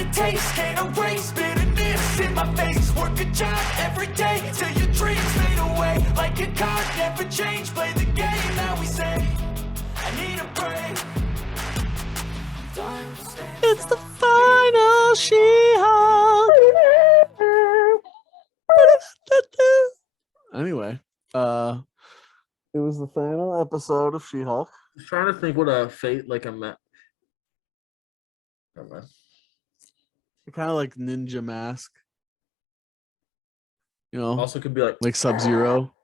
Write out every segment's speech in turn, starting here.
a taste, can't erase bitterness in my face. Work a job every day till your dreams fade away. Like a card, never change, play the game that we say. I need a break. It's the final She-Hulk. Anyway, it was the final episode of She-Hulk. I'm trying to think what a fate like a Never mind. Kind of like Ninja Mask. You know, Also could be like Sub-Zero.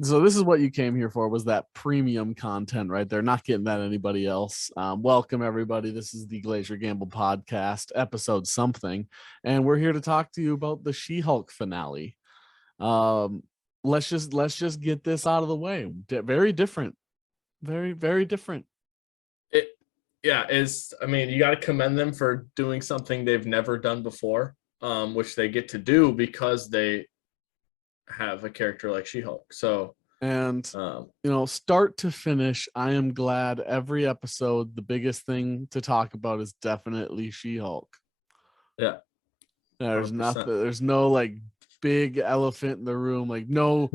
So this is what you came here for, was that premium content right there. Not getting that anybody else. Welcome everybody. This is the Glacier Gamble podcast, episode something, and we're here to talk to you about the She-Hulk finale. Let's just get this out of the way. Very different. Very, very different. I mean, you got to commend them for doing something they've never done before, which they get to do because they have a character like She-Hulk. So, and start to finish, I am glad every episode, the biggest thing to talk about is definitely She-Hulk. Yeah. There's 100%. nothing, there's no like big elephant in the room, like no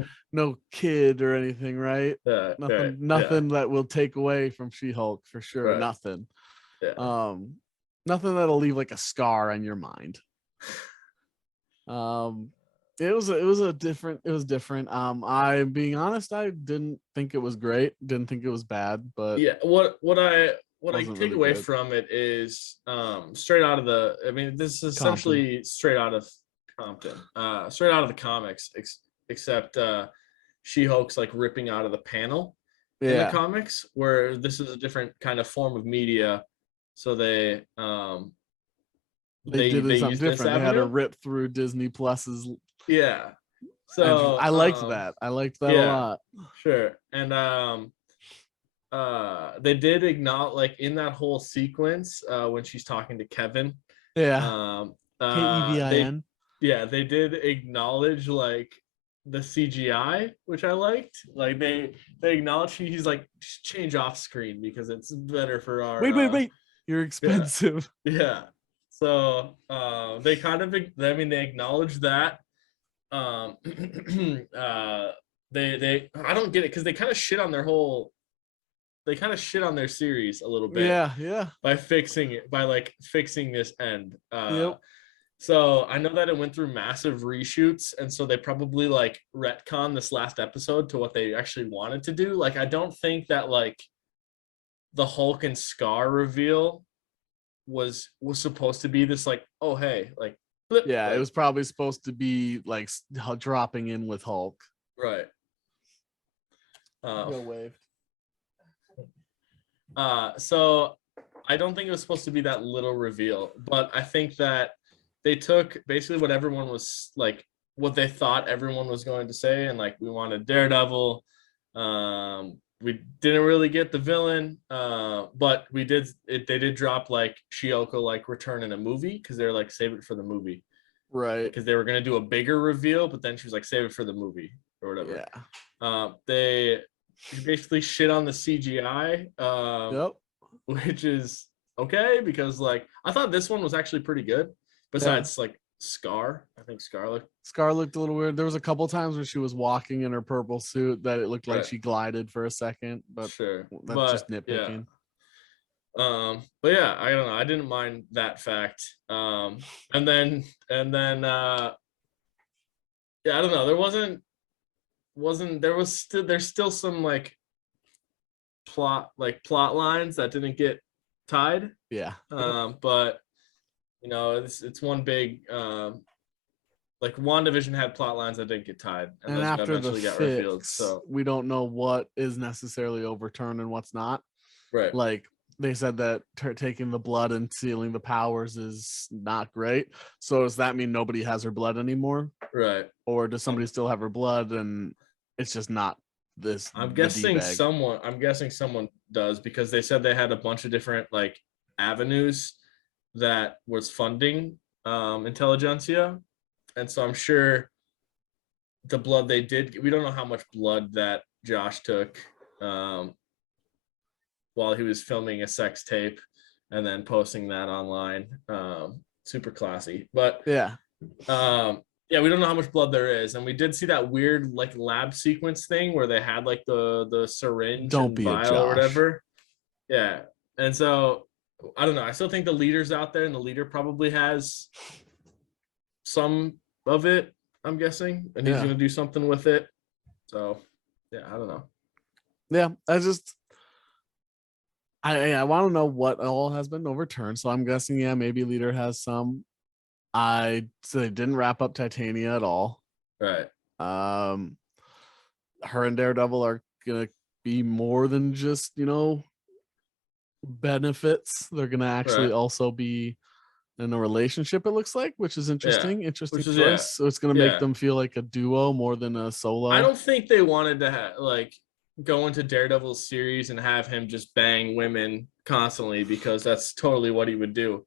kid or anything, right? Nothing that will take away from She-Hulk for sure. Right. Nothing. Yeah. Nothing that'll leave like a scar on your mind. It was different. I'm being honest, I didn't think it was great, didn't think it was bad, but yeah, what I take really away good. from it is straight out of this is essentially straight out of Compton, straight out of the comics, except She-Hulk's like ripping out of the panel in the comics, where this is a different kind of form of media. So they did something different. They had to rip through Disney Plus's. Yeah. So I liked that. I liked that a lot. Sure. And they did acknowledge, like, in that whole sequence, when she's talking to Kevin. Yeah. Kevin. They did acknowledge like the CGI, which I liked. Like they acknowledge he's like, just change off screen because it's better for our wait. You're expensive. Yeah. So they kind of, they acknowledge that. They I don't get it because they kind of shit on their series a little bit. Yeah. By fixing this end. Yep. So I know that it went through massive reshoots, and so they probably like retcon this last episode to what they actually wanted to do. Like, I don't think that like the Hulk and Scar reveal was supposed to be this like, oh hey, like flip. Yeah, like, it was probably supposed to be like dropping in with Hulk. Right. Waved. So I don't think it was supposed to be that little reveal, but I think that they took basically what everyone was like, what they thought everyone was going to say, and like, we wanted Daredevil. We didn't really get the villain, but they did drop like She-Hulk like return in a movie, because they're like, save it for the movie, right? Because they were gonna do a bigger reveal, but then she was like, save it for the movie or whatever. Yeah. They basically shit on the CGI, Yep. which is okay, because like I thought this one was actually pretty good. Besides like Scar, I think Scar looked a little weird. There was a couple times where she was walking in her purple suit that it looked like she glided for a second, but that's just nitpicking. But yeah, I don't know. I didn't mind that fact. And then I don't know. There's still some like plot lines that didn't get tied. Yeah. But you know, it's one big like WandaVision had plot lines that didn't get tied, and those after eventually got revealed. So we don't know what is necessarily overturned and what's not. Right. Like they said that taking the blood and sealing the powers is not great. So does that mean nobody has her blood anymore? Right. Or does somebody still have her blood and it's just not this? I'm guessing someone does, because they said they had a bunch of different like avenues that was funding Intelligentsia, and so I'm sure the blood they did, we don't know how much blood that Josh took, while he was filming a sex tape and then posting that online. Super classy. But Yeah. yeah, we don't know how much blood there is, and we did see that weird like lab sequence thing where they had like the syringe Don't and be a vial or Josh. whatever. Yeah, and so I don't know. I still think the leader's out there, and the leader probably has some of it, I'm guessing, and he's gonna do something with it. So yeah, I don't know. Yeah, I want to know what all has been overturned. So I'm guessing, yeah, maybe leader has some. So they didn't wrap up Titania at all. Right. Her and Daredevil are gonna be more than just, benefits. They're gonna actually also be in a relationship, it looks like, which is interesting. Interesting choice. So it's gonna make them feel like a duo more than a solo. I don't think they wanted to go into Daredevil's series and have him just bang women constantly, because that's totally what he would do.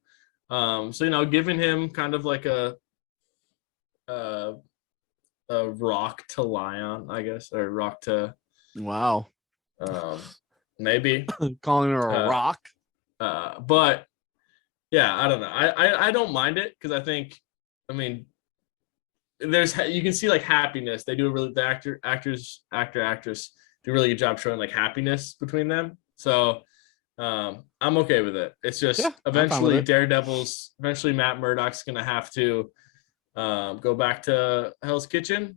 So giving him kind of like a rock to lie on, I guess, or rock to maybe calling her a rock. But yeah, I don't know. I don't mind it, because I mean you can see like happiness. They do the actress do a really good job showing like happiness between them. So I'm okay with it. It's just eventually Matt Murdock's gonna have to go back to Hell's Kitchen,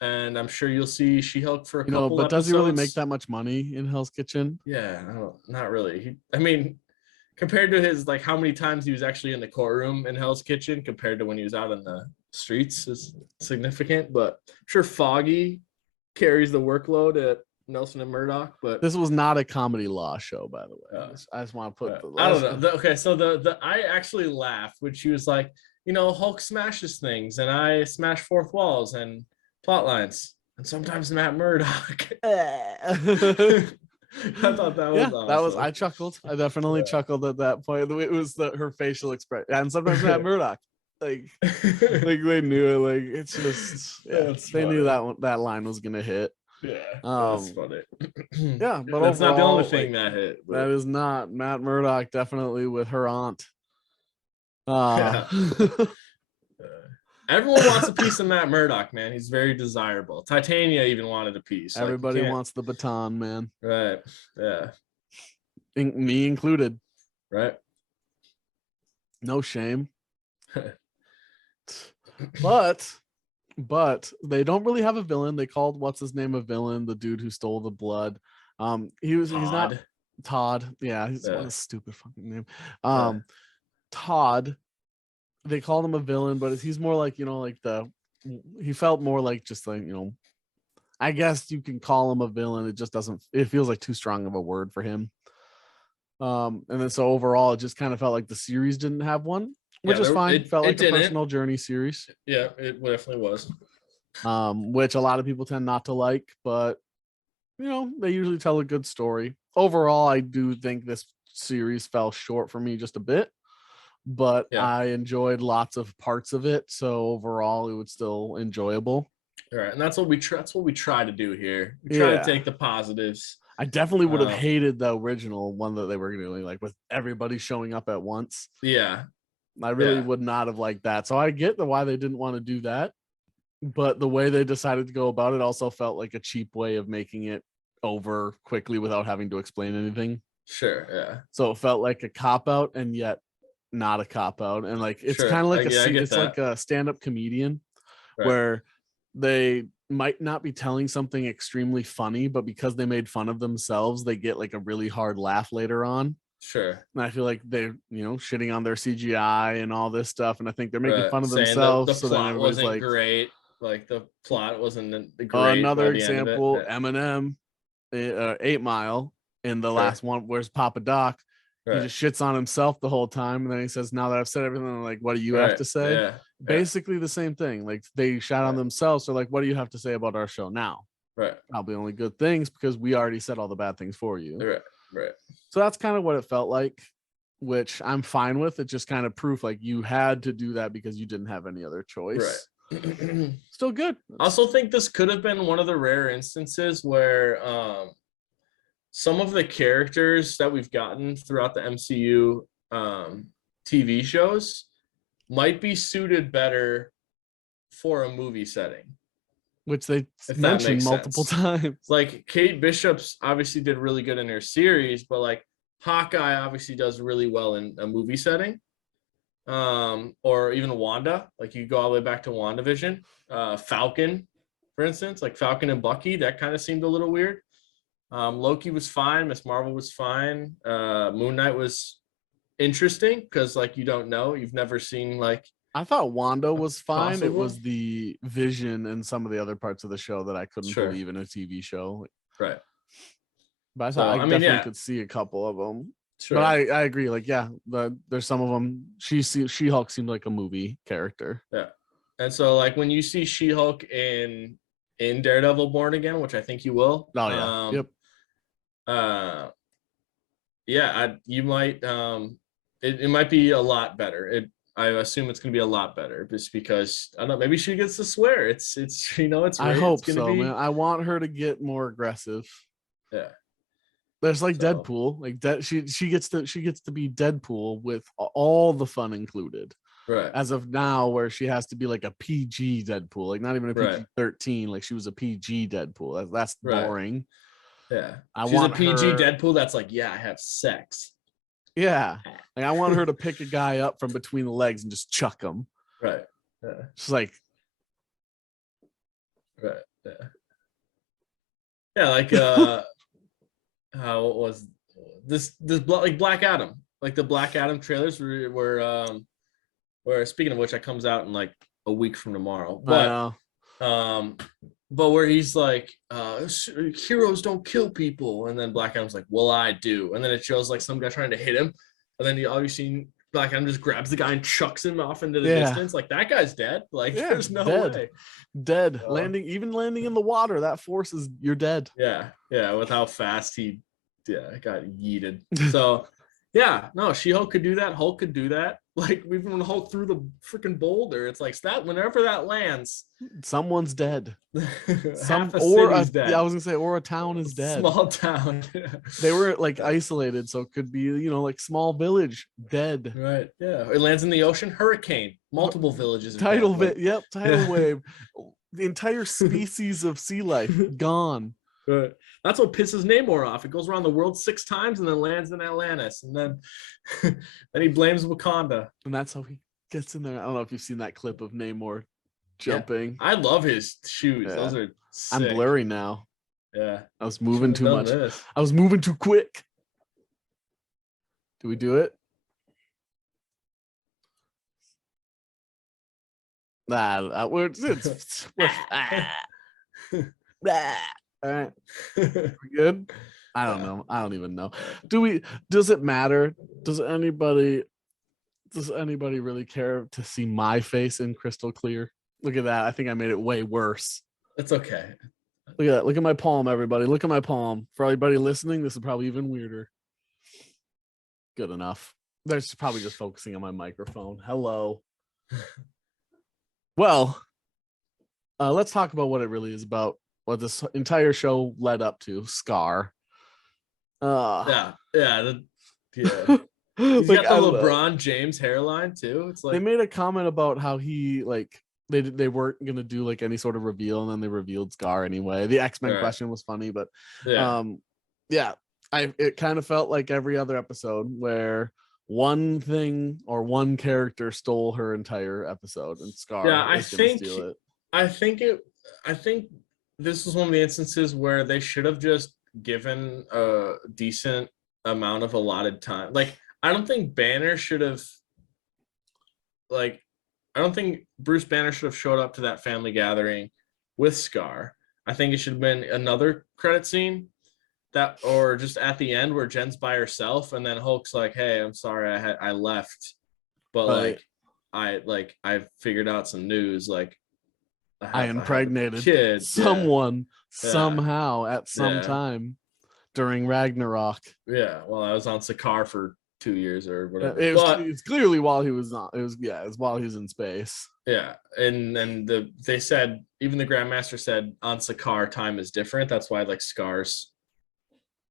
and I'm sure you'll see She-Hulk for a couple but episodes. Does he really make that much money in Hell's Kitchen? Yeah, not really. Compared to his how many times he was actually in the courtroom in Hell's Kitchen compared to when he was out in the streets is significant. But I'm sure Foggy carries the workload at Nelson and Murdoch. But this was not a comedy law show, by the way. I just want to put I don't know. So I actually laughed when she was like, Hulk smashes things and I smash fourth walls and plot lines, and sometimes Matt Murdock. I thought that was awesome. I chuckled. I definitely chuckled at that point. It was her facial expression, and sometimes Matt Murdock, like they knew it. Like it's just they knew that line was gonna hit. Yeah, that's funny. Yeah, but that's overall, not the only thing that hit. But... That is not Matt Murdock. Definitely with her aunt. Everyone wants a piece of Matt Murdock, man. He's very desirable. Titania even wanted a piece. Everybody wants the baton, man. Right. Yeah. Me included. Right. No shame. But they don't really have a villain. They called what's his name a villain, the dude who stole the blood. He's not Todd. Yeah, he's what a stupid fucking name. Todd. They called him a villain, but he's more like, he felt more like just like, I guess you can call him a villain. It just it feels like too strong of a word for him. And then so overall, it just kind of felt like the series didn't have one, which is fine. It felt like a personal journey series. Yeah, it definitely was. Which a lot of people tend not to like, but they usually tell a good story. Overall, I do think this series fell short for me just a bit. But I enjoyed lots of parts of it, so overall it was still enjoyable. All right, and that's what we try to do here. We try to take the positives. I definitely would have hated the original one that they were doing, like with everybody showing up at once. Yeah, I really would not have liked that. So I get why they didn't want to do that, but the way they decided to go about it also felt like a cheap way of making it over quickly without having to explain anything. Sure, yeah. So it felt like a cop out, and yet not a cop out, and like it's kind of like it's like a stand-up comedian where they might not be telling something extremely funny, but because they made fun of themselves, they get like a really hard laugh later on. Sure. And I feel like they're shitting on their CGI and all this stuff, and I think they're making fun of themselves. The plot wasn't great. Like the plot wasn't great. Another example: Eminem, 8 Mile in the last one. Where's Papa Doc? He just shits on himself the whole time, and then he says, "Now that I've said everything, I'm like, what do you have to say?" Yeah. Basically the same thing. Like they shot on themselves. So like, what do you have to say about our show now? Right. Probably only good things, because we already said all the bad things for you. Right. So that's kind of what it felt like, which I'm fine with. It just kind of proof like you had to do that because you didn't have any other choice. Right. Still good. I also think this could have been one of the rare instances where some of the characters that we've gotten throughout the MCU TV shows might be suited better for a movie setting, which they if that mentioned makes multiple sense. times. Like Kate Bishop's obviously did really good in her series, but like Hawkeye obviously does really well in a movie setting. Or even Wanda, like you go all the way back to WandaVision. Falcon, for instance, like Falcon and Bucky, that kind of seemed a little weird. Loki was fine, Miss Marvel was fine. Moon Knight was interesting because like you don't know, you've never seen like. I thought Wanda was fine. Possible? It was the Vision and some of the other parts of the show that I couldn't Sure. believe in a TV show. Right. But I So, thought I I mean, definitely yeah. could see a couple of them. Sure. But I agree. Like, yeah, there's some of them. She-Hulk seemed like a movie character. Yeah. And so like when you see She-Hulk in Daredevil Born Again, which I think you will. Oh yeah. Yep. Yeah, you might it might be a lot better. I assume it's gonna be a lot better just because I don't know, maybe she gets to swear. It's you know, it's I right, hope it's gonna so, be, man. I want her to get more aggressive. Yeah. There's like So- Deadpool. Like she gets to be Deadpool with all the fun included. Right. As of now, where she has to be like a PG Deadpool, like not even a Right. PG-13, like she was a PG Deadpool. That's Right. boring. Yeah. I She's want a PG her- Deadpool that's like, yeah, I have sex. Yeah, like I want her to pick a guy up from between the legs and just chuck him. Right. Yeah. She's like, Right. Yeah. Yeah, like how was this like Black Adam, like the Black Adam trailers where speaking of which, that comes out in like a week from tomorrow, but but where he's like, heroes don't kill people, and then Black Adam's like, well, I do, and then it shows like some guy trying to hit him, and then you obviously Black Adam just grabs the guy and chucks him off into the distance, like that guy's dead, like there's no way. Dead. Landing in the water, that force is, you're dead. Yeah, with how fast he got yeeted. So yeah, no, She-Hulk could do that, Hulk could do that. Like even when Hulk threw the freaking boulder, it's like that whenever that lands, someone's dead. Half a city's dead. Yeah, I was gonna say, or a town is dead. Small town. They were like isolated, so it could be, you know, like small village dead. Right. Yeah. It lands in the ocean, hurricane, multiple villages. Tidal wave. The entire species of sea life gone. Right. That's what pisses Namor off. It goes around the world 6 times and then lands in Atlantis, and then then he blames Wakanda. And that's how he gets in there. I don't know if you've seen that clip of Namor jumping. I love his shoes. Yeah. Those are sick. I'm blurry now. Yeah. I was moving too much. This. I was moving too quick. Do we do it? We're all right. We good? I don't know. I don't even know. Does it matter? Does anybody really care to see my face in crystal clear? Look at that. I think I made it way worse. It's okay. Look at that. Look at my palm, everybody. Look at my palm. For everybody listening, this is probably even weirder. Good enough. They're probably just focusing on my microphone. Hello. Well, let's talk about what it really is about. What this entire show led up to. Scar. Yeah. He's Like, got the LeBron James hairline too. It's like they made a comment about how he like they weren't gonna do like any sort of reveal, and then they revealed Scar anyway. The X-Men question was funny, but it kind of felt like every other episode where one thing or one character stole her entire episode, and Scar. Yeah, I think this was one of the instances where they should have just given a decent amount of allotted time. Like, I don't think Banner should have, like, I don't think Bruce Banner should have showed up to that family gathering with Scar. I think it should have been another credit scene or just at the end where Jen's by herself and then Hulk's like, hey, I'm sorry I left, but I figured out some news, like I impregnated kid someone somehow at some time during Ragnarok. Yeah, well, I was on Sakaar for 2 years or whatever. It's clearly while he was not. It was while he was in space. Yeah, and then they said, even the Grandmaster said on Sakaar time is different. That's why like Scar's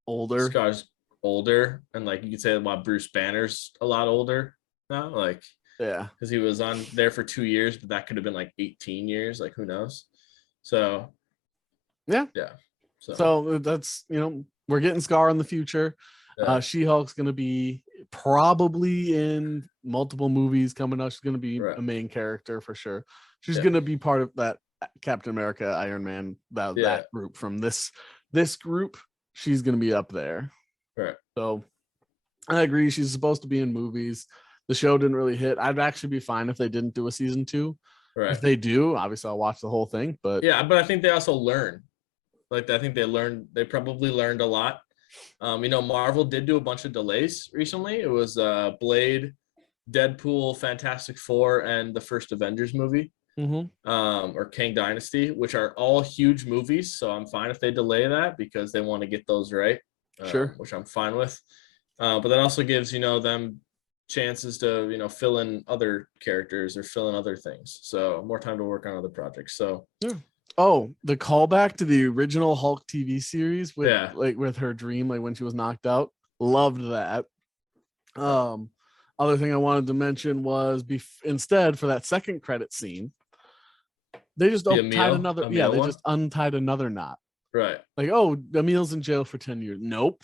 older. Scar's older, and like you could say why Bruce Banner's a lot older now, like Yeah. because he was on there for 2 years, but that could have been like 18 years, like who knows? So Yeah. So that's, we're getting Scar in the future. yeah. She-Hulk's gonna be probably in multiple movies coming up. She's gonna be Right. a main character for sure. She's Yeah. gonna be part of that Captain America, Iron Man, that group from this group. She's gonna be up there. Right. So I agree. She's supposed to be in movies. The show didn't really hit. I'd actually be fine if they didn't do a season 2. Right. If they do, obviously I'll watch the whole thing. But Yeah, but I think they also learn. Like I think they probably learned a lot. Marvel did do a bunch of delays recently. It was Blade, Deadpool, Fantastic Four, and the first Avengers movie, or Kang Dynasty, which are all huge movies. So I'm fine if they delay that because they want to get those right. Sure. Which I'm fine with. But that also gives them chances to fill in other characters or fill in other things. So more time to work on other projects. So yeah. Oh, the callback to the original Hulk TV series with her dream, like when she was knocked out. Loved that. Other thing I wanted to mention was instead for that second credit scene, they just untied another. Yeah, they just untied another knot. Right. Like, oh, Emil's in jail for 10 years. Nope.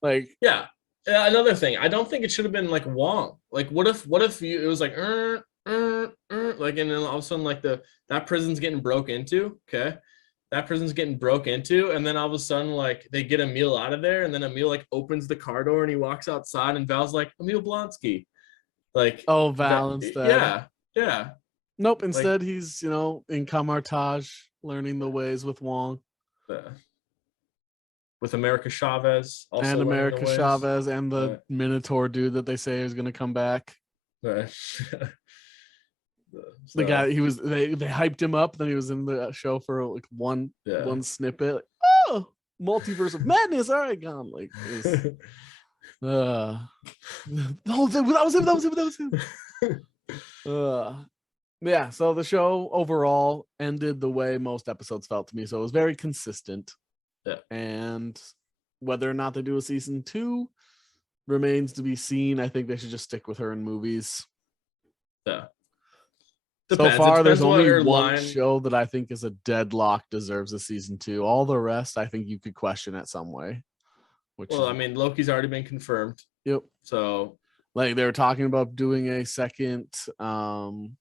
Like, yeah. Another thing, I don't think it should have been like Wong. Like, what if it was like, like, and then all of a sudden, like that prison's getting broke into. Okay, that prison's getting broke into, and then all of a sudden, like they get Emil out of there, and then Emil like opens the car door and he walks outside, and Val's like Emil Blonsky, like Val instead. Yeah. Nope. Instead, he's in Kamartaj learning the ways with Wong. With America Chavez also and America Chavez and the Minotaur dude that they say is going to come back. Right. The guy they hyped him up, then he was in the show for like one snippet. Like, oh, multiverse of madness. All right, gone. Like that was him. Yeah, so the show overall ended the way most episodes felt to me. So it was very consistent. Yeah. And whether or not they do a season 2 remains to be seen. I think they should just stick with her in movies. Yeah. Depends. So far, there's only one show that I think is a deadlock deserves a season 2. All the rest, I think you could question it some way. Loki's already been confirmed. Yep. So, like, they were talking about doing a second Moon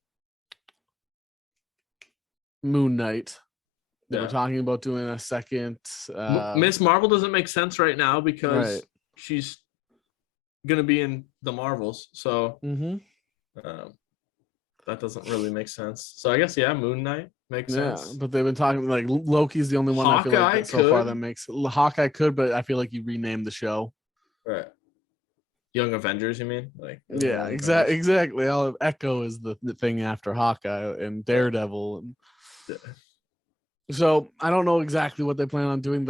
Knight. They were talking about doing a second. Miss Marvel doesn't make sense right now because she's gonna be in the Marvels, so that doesn't really make sense. So I guess Moon Knight makes sense. Yeah, but they've been talking like Loki's the only one I feel like so far that makes Hawkeye could, but I feel like you renamed the show. Right. Young Avengers, you mean? Like exactly. Echo is the thing after Hawkeye and Daredevil and. So I don't know exactly what they plan on doing.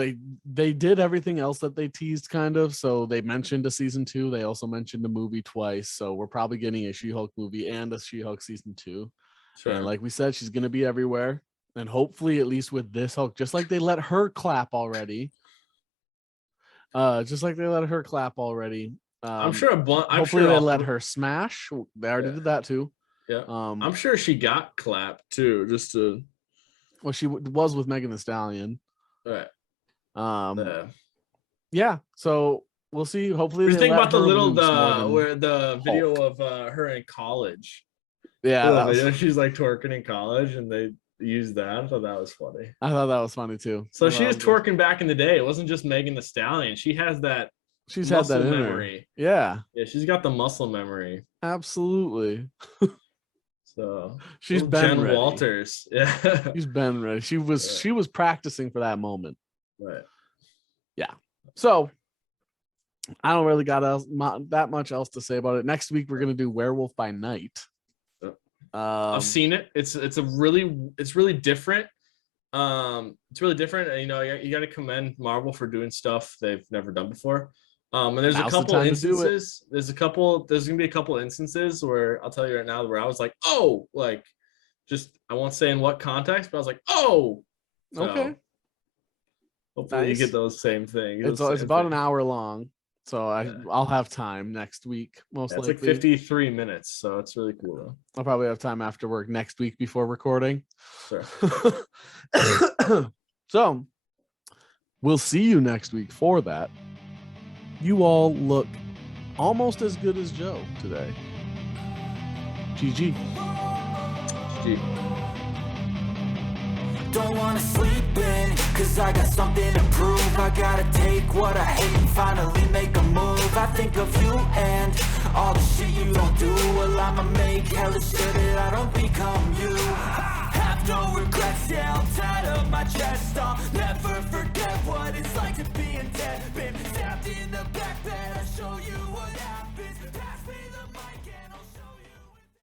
They did everything else that they teased kind of. So they mentioned a season 2. They also mentioned a movie twice. So we're probably getting a She-Hulk movie and a She-Hulk season 2. Sure. And like we said, she's going to be everywhere. And hopefully at least with this Hulk, just like they let her clap already. I'm sure hopefully they let her smash. They already did that too. Yeah. I'm sure she got clapped too, just to. Well, she was with Megan Thee Stallion. Right. Yeah. So we'll see. Hopefully, we think about the video of her in college. Yeah, she's like twerking in college, and they used that. I thought that was funny. I thought that was funny too. So she was twerking back in the day. It wasn't just Megan Thee Stallion. She has that. She's had that memory. Yeah. Yeah, she's got the muscle memory. Absolutely. So she's been Jen ready. Walters. Yeah. She's been ready. She was practicing for that moment. Right. Yeah. So I don't really got that much else to say about it. Next week we're gonna do Werewolf by Night. I've seen it. It's really different. It's really different. And, you got to commend Marvel for doing stuff they've never done before. And there's a couple instances. There's gonna be a couple instances where I'll tell you right now where I was like, oh, like, just I won't say in what context, but I was like, oh, so, okay. Hopefully you get those same things. It's about an hour long, so I'll have time next week. Most likely. It's like 53 minutes, so it's really cool though. I'll probably have time after work next week before recording. Sure. So we'll see you next week for that. You all look almost as good as Joe today. GG. Don't wanna sleep in, cause I got something to prove. I gotta take what I hate and finally make a move. I think of you and all the shit you don't do. Well, I'ma make hella sure that I don't become you.